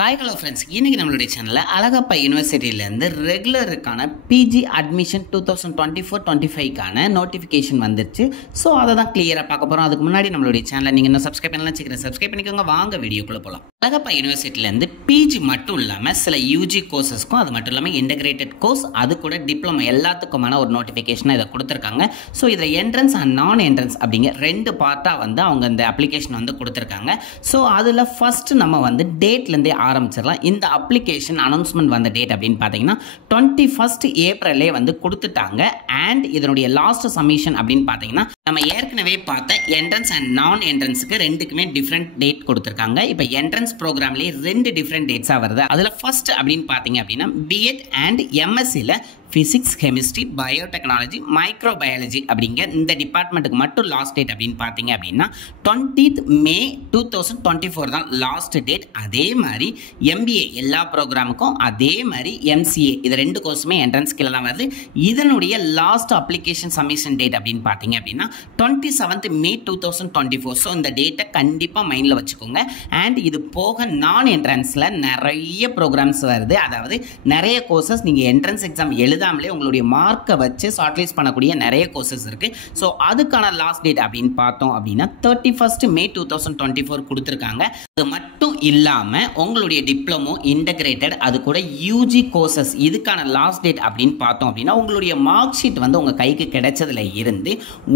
Hi hello friends, இன்னைக்கு நம்மளுடைய சேனல்ல அழகப்பா யுனிவர்சிட்டில இருந்து ரெகுலருக்கான பிஜி அட்மிஷன் 2024-25 கான நோட்டிஃபிகேஷன் வந்துருச்சு. சோ அத தான் கிளியரா பார்க்க போறோம். அதுக்கு முன்னாடி நம்மளுடைய சேனலை நீங்க இன்னும் சப்ஸ்கிரைப் பண்ணலனா சீக்கிரம் சப்ஸ்கிரைப் பண்ணிக்கோங்க. வாங்க வீடியோக்குள்ள போலாம். அழகப்பா யுனிவர்சிட்டில இருந்து பிஜி மட்டும் இல்லாம சில யூஜி கோர்சஸ்க்கும் அது மட்டும் இல்லாம இன்டகிரேட்டட் கோர்ஸ் அது கூட டிப்ளமோ எல்லாத்துக்குமான ஒரு நோட்டிஃபிகேஷனை இத கொடுத்திருக்காங்க. சோ இதுல என்ட்ரன்ஸ் அண்ட் நான் என்ட்ரன்ஸ் அப்படிங்க ரெண்டு பார்ட்டா வந்து அவங்க இந்த அப்ளிகேஷன் வந்து கொடுத்திருக்காங்க. சோ அதுல ஃபர்ஸ்ட் நம்ம வந்து டேட்ல இருந்தே ஆரம்பிச்சிடலாம். இந்த அப்ளிகேஷன் அனௌன்ஸ்மெண்ட் வந்த டேட் அப்படின்னு பார்த்தீங்கன்னா 21st ஏப்ரலே வந்து கொடுத்துட்டாங்க. அண்ட் இதனுடைய லாஸ்ட் சப்மிஷன் அப்படின்னு பார்த்தீங்கன்னா நம்ம ஏற்கனவே பார்த்த என்ட்ரன்ஸ் அண்ட் நான் என்ட்ரன்ஸுக்கு ரெண்டுக்குமே டிஃப்ரெண்ட் டேட் கொடுத்துருக்காங்க. இப்போ என்ட்ரன்ஸ் ப்ரோக்ராம்லேயே ரெண்டு டிஃப்ரெண்ட் டேட்ஸாக வருது. அதில் ஃபர்ஸ்ட் அப்படின்னு பார்த்தீங்க அப்படின்னா பிஎட் அண்ட் எம்எஸ்சியில் ஃபிசிக்ஸ், கெமிஸ்ட்ரி, பயோடெக்னாலஜி, மைக்ரோபயாலஜி அப்படிங்கிற இந்த டிபார்ட்மெண்ட்டுக்கு மட்டும் லாஸ்ட் டேட் அப்படின்னு பார்த்தீங்க அப்படின்னா 20th May 2024 தான் லாஸ்ட் டேட். அதே மாதிரி எம்பிஏ எல்லா ப்ரோக்ராமுக்கும் அதே மாதிரி எம்சிஏ இது ரெண்டு கோர்ஸுமே என்ட்ரன்ஸ் கீழே தான் வருது. இதனுடைய லாஸ்ட் அப்ளிகேஷன் சப்மிஷன் டேட் அப்படின்னு பார்த்தீங்க அப்படின்னா 27th May 2024. ஸோ இந்த டேட்டை கண்டிப்பாக மைண்டில் வச்சுக்கோங்க. அண்ட் இது போக நான் என்ட்ரன்ஸில் நிறைய ப்ரோக்ராம்ஸ் வருது. அதாவது நிறைய கோர்சஸ் நீங்கள் என்ட்ரன்ஸ் எக்ஸாம் எழுதாமலே உங்களுடைய மார்க்கை வச்சு ஷார்ட்லிஸ்ட் பண்ணக்கூடிய நிறைய கோர்சஸ் இருக்கு. ஸோ அதுக்கான லாஸ்ட் டேட் அப்படின்னு பார்த்தோம் அப்படின்னா 31st May 2024 கொடுத்துருக்காங்க. அது மட்டும் இல்லாமல் உங்களுடைய டிப்ளமோ, இன்டகிரேட்டட் அது கூட யூஜி கோர்சஸ் இதுக்கான லாஸ்ட் டேட் அப்படின்னு பார்த்தோம் அப்படின்னா உங்களுடைய மார்க் ஷீட் வந்து உங்கள் கைக்கு கிடைச்சதுல இருந்து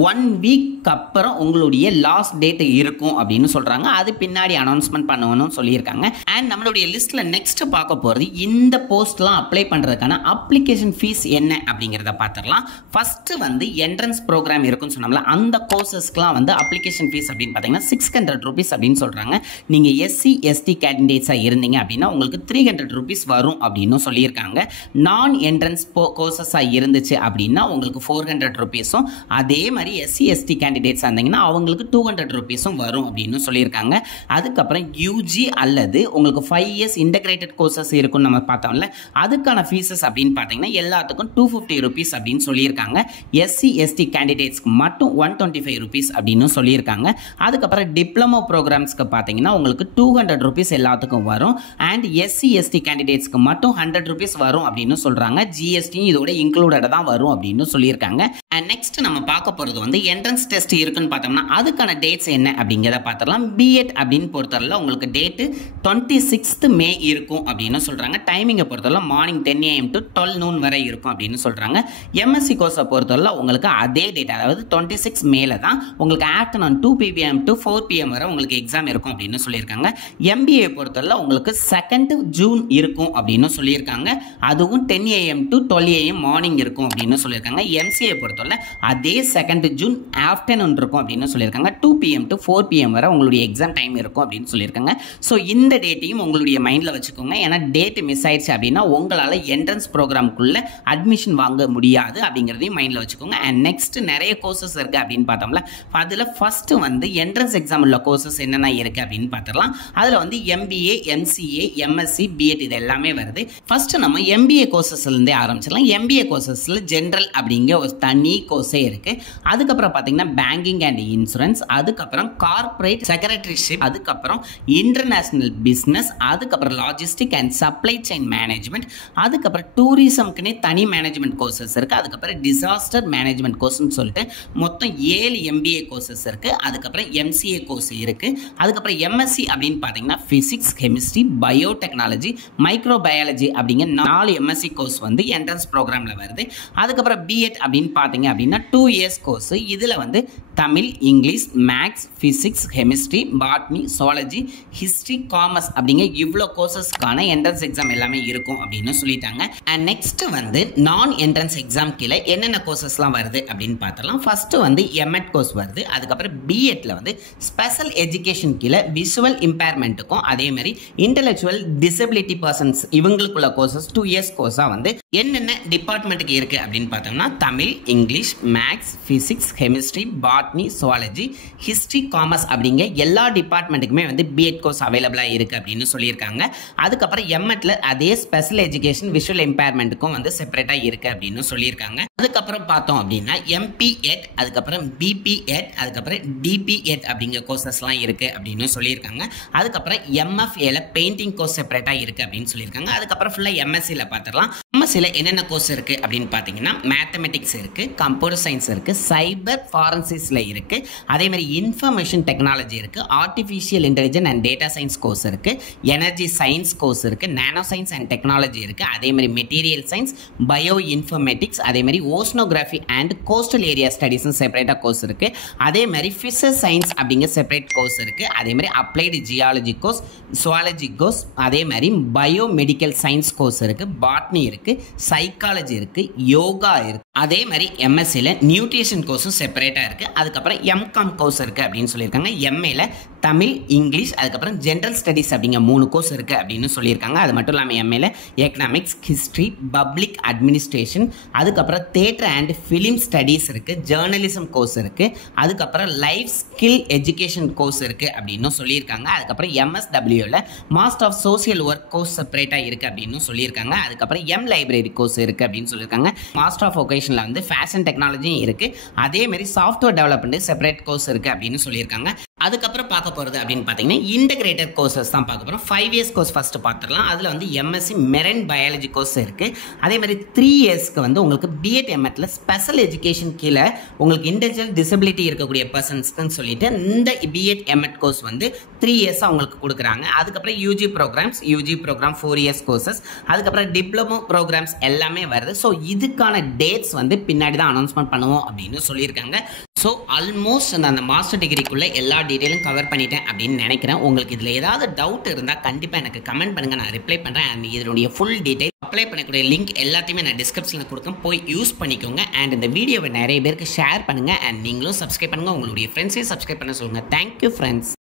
1 வீக் அப்புறம் உங்களுடைய லாஸ்ட் டேட் இருக்கும் அப்படின்னு சொல்கிறாங்க. அது பின்னாடி அனௌன்ஸ்மெண்ட் பண்ணணும்னு சொல்லியிருக்காங்க. அண்ட் நம்மளுடைய லிஸ்ட்டில் நெக்ஸ்ட் பார்க்க போகிறது இந்த போஸ்ட்லாம் அப்ளை பண்ணுறதுக்கான அப்ளிகேஷன் ஃபீஸ் என்ன அப்படிங்கிறத பார்த்துடலாம். ஃபர்ஸ்ட் வந்து என்ட்ரன்ஸ் ப்ரோக்ராம் இருக்குன்னு சொன்னோம்ல, அந்த கோர்சஸ்க்குலாம் வந்து அப்ளிகேஷன் ஃபீஸ் அப்படின்னு பார்த்தீங்கன்னா 600 rupees அப்படின்னு சொல்கிறாங்க. நீங்கள் எஸ்சி எஸ்டி கேண்டிடேட்ஸாக இருந்தீங்க அப்படின்னா உங்களுக்கு 300 rupees வரும் அப்படின்னு சொல்லியிருக்காங்க. நான் என்ட்ரன்ஸ் கோர்சஸாக இருந்துச்சு அப்படின்னா உங்களுக்கு 400 rupeesம், அதே மாதிரி எஸ்சி எஸ்டி கேண்டிடேட்ஸாக இருந்தீங்கன்னா அவங்களுக்கு 200 rupeesம் வரும் அப்படின்னு சொல்லியிருக்காங்க. அதுக்கப்புறம் யூஜி அல்லது உங்களுக்கு 5 years இன்டகிரேட்டட் கோர்சஸ் இருக்குன்னு நம்ம பார்த்தோம்ல, அதுக்கான ஃபீஸஸ் அப்படின்னு பார்த்தீங்கன்னா எல்லாத்துக்கும் 250 rupees அப்படின்னு சொல்லியிருக்காங்க. எஸ்சி எஸ்டி கேண்டிடேட்ஸ்க்கு மட்டும் 125 rupees அப்படின்னு சொல்லியிருக்காங்க. அதுக்கப்புறம் டிப்ளமோ ப்ரோக்ராம்ஸ்க்கு பார்த்தீங்கன்னா உங்களுக்கு 200 rupees எல்லாத்துக்கும் வரும். அண்ட் எஸ்சி எஸ்டி கேண்டிடேட்ஸ்க்கு மட்டும் 100 rupees வரும் அப்படின்னு சொல்றாங்க. ஜிஎஸ்டியும் இதோட இன்க்ளூடட் தான் வரும் அப்படின்னு சொல்லியிருக்காங்க. அண்ட் நெக்ஸ்ட் நம்ம பார்க்க போகிறது வந்து என்ட்ரன்ஸ் டெஸ்ட் இருக்குன்னு பார்த்தோம்னா அதுக்கான டேட்ஸ் என்ன அப்படிங்கிறத பார்த்துடலாம். பிஎட் அப்படின்னு பொறுத்தவரை உங்களுக்கு டேட்டு 26th May இருக்கும் அப்படின்னு சொல்றாங்க. டைமிங்கை பொறுத்தவரை மார்னிங் 10 AM to 12 noon வரை இருக்கும் அப்படின்னு சொல்றாங்க. எம்எஸ்சி கோர்ஸை பொறுத்தவரை உங்களுக்கு அதே டேட், அதாவது 26 Mayல தான் உங்களுக்கு ஆஃப்டர்நூன் 2 PM to 4 PM வரை உங்களுக்கு எக்ஸாம் இருக்கும் அப்படின்னு சொல்லியிருக்காங்க. எம்பிஏ பொறுத்தவரை உங்களுக்கு 2nd June இருக்கும் அப்படின்னு சொல்லியிருக்காங்க. அதுவும் 10 AM to 12 AM மார்னிங் இருக்கும் அப்படின்னு சொல்லியிருக்காங்க. எம்சிஏ பொறுத்தவரை அதே 2nd June ஆஃப்டர்நூன் இருக்கும் அப்படின்னு சொல்லியிருக்காங்க. 2 PM to 4 PM வரை உங்களுடைய எக்ஸாம் டைம் இருக்கும் அப்படின்னு சொல்லியிருக்காங்க. ஸோ இந்த டேட்டையும் உங்களுடைய மைண்டில் வச்சுக்கோங்க. ஏன்னா டேட் மிஸ் ஆயிடுச்சு அப்படின்னா உங்களால் என்ட்ரன்ஸ் ப்ரோக்ராமுக்குள்ள அட்மிஷன் வாங்க முடியாது அப்படிங்கிறதையும் மைண்டில் வச்சுக்கோங்க. அண்ட் நெக்ஸ்ட் நிறைய கோர்சஸ் இருக்கு அப்படின்னு பார்த்தோம்ல, அதில் ஃபர்ஸ்ட் வந்து என்ட்ரன்ஸ் எக்ஸாம் உள்ள கோர்சஸ் என்னென்ன இருக்கு அப்படின்னு பார்த்துடலாம். அதில் வந்து எம்பிஏ, எம்சிஏ, எம்எஸ்சி, பிஎட் இது எல்லாமே வருது. ஃபர்ஸ்ட் நம்ம எம்பிஏ கோர்சஸ்லேருந்தே ஆரம்பிச்சிடலாம். எம்பிஏ கோர்சஸில் ஜென்ரல் அப்படிங்கிற ஒரு தனி கோர்ஸே இருக்கு. அதுக்கப்புறம் பார்த்தீங்கன்னா பேங்கிங் அண்ட் இன்சூரன்ஸ், அதுக்கப்புறம் கார்பரேட் செக்ரட்டரிஷிப், அதுக்கப்புறம் இன்டர்நேஷனல் பிஸ்னஸ், அதுக்கப்புறம் logistic and supply chain management, அதுக்கப்புறம் டூரிசம்க்குன்னே தனி மேனேஜ்மெண்ட் கோர்சஸ் இருக்கு. அதுக்கப்புறம் டிசாஸ்டர் மேனேஜ்மெண்ட் கோர்ஸ்னு சொல்லிட்டு மொத்தம் 7 எம்பிஏ கோர்சஸ் இருக்கு. அதுக்கப்புறம் எம்சிஏ கோர்ஸ் இருக்கு. அதுக்கப்புறம் எம்எஸ்சி அப்படின்னு பார்த்தீங்கன்னா பிசிக்ஸ், கெமிஸ்ட்ரி, பயோடெக்னாலஜி, மைக்ரோபயாலஜி அப்படிங்கிற 4 எம்எஸ்சி கோர்ஸ் வந்து என்ட்ரன்ஸ் ப்ரோக்ராமில் வருது. அதுக்கப்புறம் பிஎட் அப்படின்னு பார்த்தீங்க அப்படின்னா 2 years கோர்ஸ். இதில் வந்து Tamil, English, maths, physics, chemistry, botany, zoology, history, commerce அப்படிங்கிற இவ்வளோ கோர்சஸ்க்கான என்ட்ரன்ஸ் எக்ஸாம் எல்லாமே இருக்கும் அப்படின்னு சொல்லிட்டாங்க. அண்ட் நெக்ஸ்ட் வந்து நான் என்ட்ரன்ஸ் எக்ஸாம் கீழே என்னென்ன கோர்சஸ்லாம் வருது அப்படின்னு பார்த்தலாம். ஃபர்ஸ்ட் வந்து எம்எட் கோர்ஸ் வருது. அதுக்கப்புறம் பிஎட்ல வந்து ஸ்பெஷல் எஜுகேஷன் கீழே விஷுவல் இம்பேர்மெண்ட்டுக்கும் அதே மாதிரி இன்டெலெக்சுவல் டிசபிலிட்டி பர்சன்ஸ் இவங்களுக்குள்ள கோர்சஸ் 2 years கோர்ஸாக வந்து என்னென்ன டிபார்ட்மெண்ட்டுக்கு இருக்கு அப்படின்னு பார்த்தோம்னா Tamil, English, English, maths, physics, chemistry, botany, zoology, history, commerce அப்படிங்க எல்லா டிபார்ட்மெண்ட்டுக்குமே வந்து பிஎட் கோர்ஸ் அவைலபிளாக இருக்குது அப்படின்னு சொல்லியிருக்காங்க. அதுக்கப்புறம் எம்எட்ல அதே ஸ்பெஷல் எஜுகேஷன் விஷுவல் இம்பேர்மெண்ட்டுக்கும் வந்து செப்பரேட்டாக இருக்குது அப்படின்னு சொல்லியிருக்காங்க. அதுக்கப்புறம் பார்த்தோம் அப்படின்னா எம்பிஎட், அதுக்கப்புறம் பிபிஎட், அதுக்கப்புறம் டிபிஎட் அப்படிங்கிற கோர்சஸ்லாம் இருக்குது அப்படின்னு சொல்லியிருக்காங்க. அதுக்கப்புறம் எம்எஃப்ஏல பெயிண்டிங் கோர்ஸ் செப்பரேட்டாக இருக்குது அப்படின்னு சொல்லியிருக்காங்க. அதுக்கப்புறம் ஃபுல்லாக எம்எஸ்சியில் பார்த்துடலாம். எம்எஸ்சியில் என்னென்ன கோர்ஸ் இருக்குது அப்படின்னு பார்த்தீங்கன்னா மேத்தமெட்டிக்ஸ் இருக்குது, கம்ப்யூட்டர் சயின்ஸ் இருக்குது, சைபர் ஃபாரன்சிக்ஸில் இருக்குது, அதேமாதிரி இன்ஃபர்மேஷன் டெக்னாலஜி இருக்குது, artificial intelligence and data science course இருக்குது, எனர்ஜி சயின்ஸ் கோர்ஸ் இருக்குது, நானோ சயின்ஸ் அண்ட் டெக்னாலஜி இருக்குது, அதேமாதிரி மெட்டீரியல் சயின்ஸ், பயோ இன்ஃபர்மேட்டிக்ஸ், அதேமாதிரி ஓஷனோகிராஃபி அண்ட் கோஸ்டல் ஏரியா ஸ்டடீஸ்னு செப்பரேட்டாக கோர்ஸ் இருக்குது. அதேமாதிரி ஃபிஷர் சயின்ஸ் அப்படிங்கிற செப்பரேட் கோர்ஸ் இருக்குது. அதேமாதிரி applied geology course, zoology course, அதேமாதிரி பயோ மெடிக்கல் சயின்ஸ் கோர்ஸ் இருக்குது, பாட்னி இருக்குது, சைக்காலஜி இருக்குது, யோகா இருக்குது. அதே மாதிரி எம்எஸ்சியில் நியூட்ரிஷன் கோர்ஸும் செப்பரேட்டாக இருக்குது. அதுக்கப்புறம் எம்காம் கோர்ஸ் இருக்குது அப்படின்னு சொல்லியிருக்காங்க. எம்ஏல தமிழ், இங்கிலீஷ், அதுக்கப்புறம் ஜென்ரல் ஸ்டடீஸ் அப்படிங்கிற 3 கோர்ஸ் இருக்குது அப்படின்னு சொல்லியிருக்காங்க. அது மட்டும் இல்லாமல் எம்ஏல எக்கனாமிக்ஸ், ஹிஸ்ட்ரி, பப்ளிக் அட்மினிஸ்ட்ரேஷன், அதுக்கப்புறம் தியேட்டர் அண்ட் ஃபிலிம் ஸ்டடீஸ் இருக்குது, ஜேர்னலிசம் கோர்ஸ் இருக்குது, அதுக்கப்புறம் லைஃப் ஸ்கில் எஜுகேஷன் கோர்ஸ் இருக்குது அப்படின்னு சொல்லியிருக்காங்க. அதுக்கப்புறம் எம்எஸ்டபிள்யூவில் master of social work course செப்பரேட்டாக இருக்குது அப்படின்னு சொல்லியிருக்காங்க. அதுக்கப்புறம் எம் லைப்ரரி கோர்ஸ் இருக்குது அப்படின்னு சொல்லியிருக்காங்க. மாஸ்டர் ஆஃப் வொகேஷனில் வந்து ஃபேஷன் டெக்னாலஜியும் இருக்குது. அதேமாதிரி சாஃப்ட்வேர் டெவலப்மெண்ட் செப்பரேட் கோர்ஸ் இருக்குது அப்படின்னு சொல்லியிருக்காங்க. அதுக்கப்புறம் பார்க்க போகிறது அப்படின்னு பார்த்தீங்கன்னா இன்டகிரேட்டட் கோர்சஸ் தான் பார்க்க போகிறோம். 5 இயர்ஸ் கோர்ஸ் ஃபஸ்ட்டு பார்த்துடலாம். அதில் வந்து எம்எஸ்சி மெரைன் பயாலஜி கோர்ஸ் இருக்குது. அதேமாதிரி 3 இயர்ஸ்க்கு வந்து உங்களுக்கு பிஎட் எம்எட்ல ஸ்பெஷல் எஜுகேஷன் கீழே உங்களுக்கு இன்டெலெக்சுவல் டிசபிலிட்டி இருக்கக்கூடிய பர்சன்ஸ்க்குன்னு சொல்லிட்டு இந்த பிஎட் எம்எட் கோர்ஸ் வந்து 3 இயர்ஸாக அவங்களுக்கு கொடுக்குறாங்க. அதுக்கப்புறம் யூஜி ப்ரோக்ராம் 4 இயர்ஸ் கோர்சஸ், அதுக்கப்புறம் டிப்ளமோ ப்ரோக்ராம்ஸ் எல்லாமே வருது. ஸோ இதுக்கான டேட்ஸ் வந்து பின்னாடி தான் அனௌன்ஸ்மெண்ட் பண்ணுவோம் அப்படின்னு சொல்லியிருக்காங்க. ஸோ ஆல்மோஸ்ட் நான் அந்த மாஸ்டர் டிகிரிக்குள்ளே எல்லா டீட்டெயிலும் கவர் பண்ணிட்டேன் அப்படின்னு நினைக்கிறேன். உங்களுக்கு இதில் ஏதாவது டவுட் இருந்தால் கண்டிப்பாக எனக்கு கமெண்ட் பண்ணுங்கள், நான் ரிப்ளை பண்ணுறேன். அண்ட் இதனுடைய ஃபுல் டீட்டெயில் அப்ளை பண்ணக்கூடிய லிங்க் எல்லாத்தையுமே நான் டிஸ்கிரிப்ஷனில் கொடுக்கேன், போய் யூஸ் பண்ணிக்கோங்க. அண்ட் இந்த வீடியோவை நிறைய பேருக்கு ஷேர் பண்ணுங்கள். அண்ட் நீங்களும் சப்ஸ்கிரைப் பண்ணுங்கள், உங்களுடைய ஃப்ரெண்ட்ஸையும் சப்ஸ்கிரைப் பண்ண சொல்லுங்கள். Thank you friends.